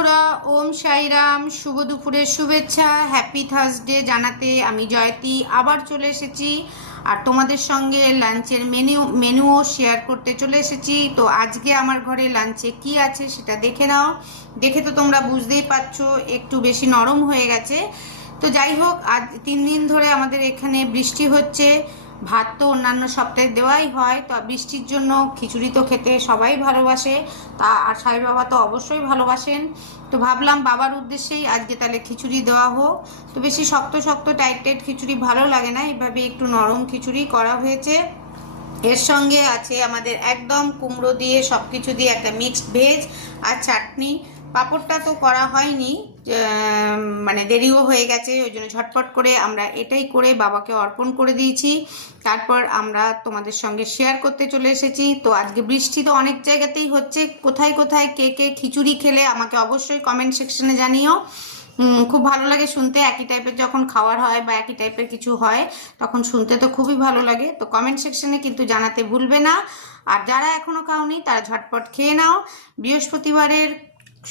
বন্ধুরা, ওম সাইরাম। শুভ দুপুরের শুভেচ্ছা, হ্যাপি থার্সডে জানাতে আমি জয়তী আবার চলে এসেছি আর তোমাদের সঙ্গে লাঞ্চের মেনুও শেয়ার করতে চলে এসেছি। তো আজকে আমার ঘরে লাঞ্চে কি আছে সেটা দেখে নাও। দেখে তো তোমরা বুঝতেই পারছো একটু বেশি নরম হয়ে গেছে। তো যাই হোক, আজ 3 দিন ধরে আমাদের এখানে বৃষ্টি হচ্ছে। ভাত তো অন্যান্য সপ্তাহে দেওয়াই হয়, তো বৃষ্টির জন্য খিচুড়ি তো খেতে সবাই ভালোবাসে, তা আর সাই বাবা তো অবশ্যই ভালোবাসেন। তো ভাবলাম বাবার উদ্দেশ্যেই আজকে তাহলে খিচুড়ি দেওয়া হোক। তো বেশি শক্ত শক্ত টাইট টাইট খিচুড়ি ভালো লাগে না, এভাবে একটু নরম খিচুড়ি করা হয়েছে। এর সঙ্গে আছে আমাদের একদম কুমড়ো দিয়ে সব কিছু দিয়ে একটা মিক্সড ভেজ আর চাটনি। পাঁপড়টা তো করা হয়নি, মানে দেরিও হয়ে গেছে, ওই জন্য ঝটপট করে আমরা এটাই করে বাবাকে অর্পণ করে দিয়েছি। তারপর আমরা তোমাদের সঙ্গে শেয়ার করতে চলে এসেছি। তো আজকে বৃষ্টি তো অনেক জায়গাতেই হচ্ছে, কোথায় কোথায় কে কে খিচুড়ি খেলে আমাকে অবশ্যই কমেন্ট সেকশনে জানিও। খুব ভালো লাগে শুনতে, একই টাইপের যখন খাওয়ার হয় বা একই টাইপের কিছু হয় তখন শুনতে তো খুবই ভালো লাগে। তো কমেন্ট সেকশনে কিন্তু জানাতে ভুলবে না। আর যারা এখনো খাওনি তারা ঝটপট খেয়ে নাও। বৃহস্পতিবারের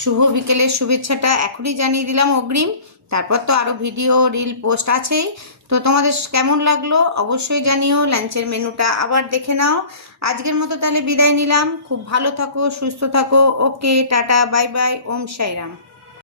শুভ বিকেলের শুভেচ্ছাটা এখনই জানিয়ে দিলাম অগ্রিম। তারপর তো আরও ভিডিও রিল পোস্ট আছেই। তো তোমাদের কেমন লাগলো অবশ্যই জানিও। লাঞ্চের মেনুটা আবার দেখে নাও। আজকের মতো তাহলে বিদায় নিলাম। খুব ভালো থাকো, সুস্থ থাকো। ওকে, টাটা, বাই বাই, ওম সাইরাম।